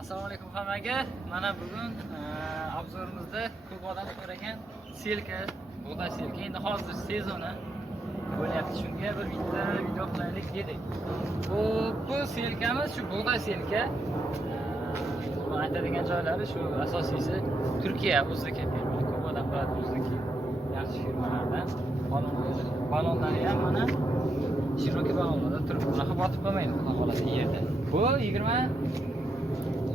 Assalomu alaykum hammaga. Mana bugun obzorimizda ko'p odam so'ragan selka, bug'doy selka. Endi hozir sezoni bo'lyapti, shunga bir bitta video qilaylik dedik. Bu selkamiz shu bug'doy selka. Bu aytadigan joylari shu asosiysi Turkiya, O'zbekiston firma. Ko'p odam biladi O'zbekiston yaxshi firmalardan. Balonlari ham mana Shiroki balonlarda turib, bunaqa botib qolmaydi, xudo xolasa yerda. Bu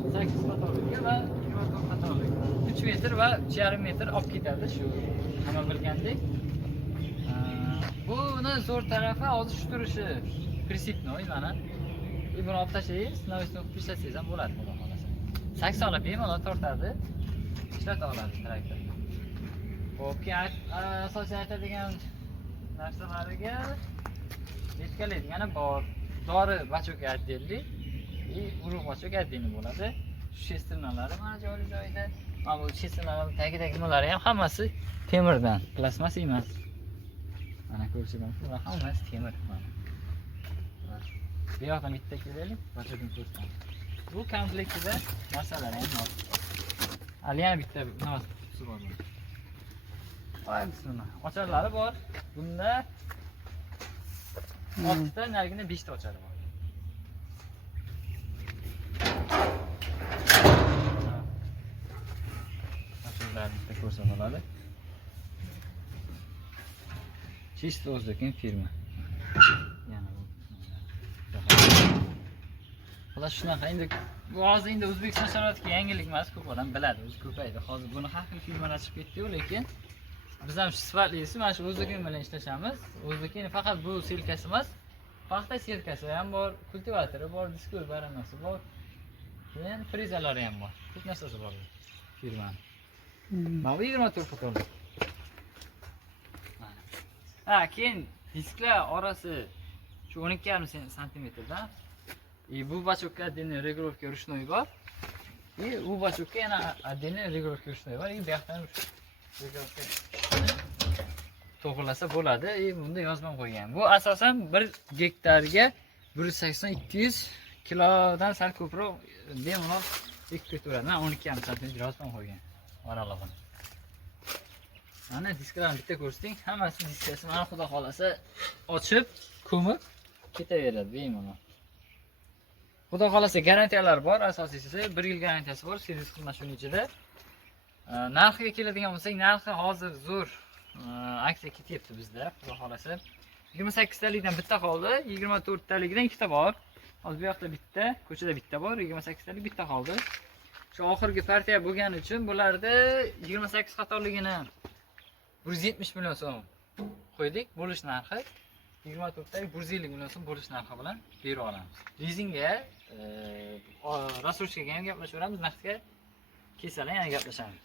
28 qatorligi va 24 qatorlik. 3 metr va 3,5 metr olib ketadi, shu hamma bilgandek. Buni zo'r tarafi hozir shu turishi prinsipnoy mana. Buni olib tashlaysiz, navisni o'qib ishlatsangiz ham bo'ladi, xudo xolasa. Saks olib bemalol tortadi, ishlata oladi traktor. Xo'p, asosiy aytadigan narsalariga yetkalaydigani bor. Dori bachok отдельный и urug' bachok отдельный bo'ladi. Shu shestrnalari mana joyida. Mana bu shestrnalarning tagidagi nimalari ham hammasi temirdan, plastmas emas. Mana ko'rsam, bular hammasi temir. Bu yoqdan bitta kelaylik, bachokni ko'rsam. Bu komplektida narsalar ham bor. Hali yana bitta nima qutisi bor. Ocharlari bor. Bunda 6 ta, narigida 5 ta ochari bor. Ocharlarni bitta ko'rsa bo'ladi. Чисто O'zbekiston firma. Yana bu. Xo'sh, shunaqa endi bu hozir endi O'zbekiston sharoitiga yangilik emas, ko'p odam biladi, o'zi ko'paydi. Hozir buni har xil firmalar chiqib ketdi-yu, lekin biz ham shu sifatlisi mana shu O'zbekiston bilan ishlashamiz. O'zbekiston faqat bu selkasi emas, paxta selkasi ham bor, kultivatori bor, diskur baranasi bor. Keyin frezalari ham bor. Ko'p narsasi bor firmani. Mana bu 24 qatorlik. Keyin disklar orasi shu 12,5 santimetrdan. Bu bachokka отдельный регулировка ручной bor. U bachokka yana отдельный регулировка ручной bor. Bu yoqdan rегулировка to'g'rilasa bo'ladi. Bunda yozmam qo'ygan. Bu asosan 1 gektarga 180-200 kilodan sal ko'proq bemalol ekib ketaveradi. Mana 12,5 santimetr yozmam qo'ygan. Oralig'ini. Mana disklarni bitta ko'rsating, hammasi diskasi mana xudo xolasa ochib, ko'mib ketaveradi bemalol. Xudo xolasa garantiyalar bor, asosiysi 1 yil garantiyasi bor, servis xizmat shuning ichida. Narxiga keladigan bo'lsak, narxi hozir zo'r aksiya ketyapti bizda, xudo xolasa. 28 talikdan bitta qoldi, 24 talikdan ikkita bor. Hozir bu yoqda bitta, ko'chada bitta bor, 28 talik bitta qoldi. Shu oxirgi partiya bo'lgani uchun bularda 28 qatorligini 170 million so'm qo'ydik, bo'lish narxi. 24 talik 150 million so'm bo'lish narxi bilan bera olamiz. Lizingga, rasurchkaga ham gaplashaveramiz, naqdga kelsalar yana gaplashamiz.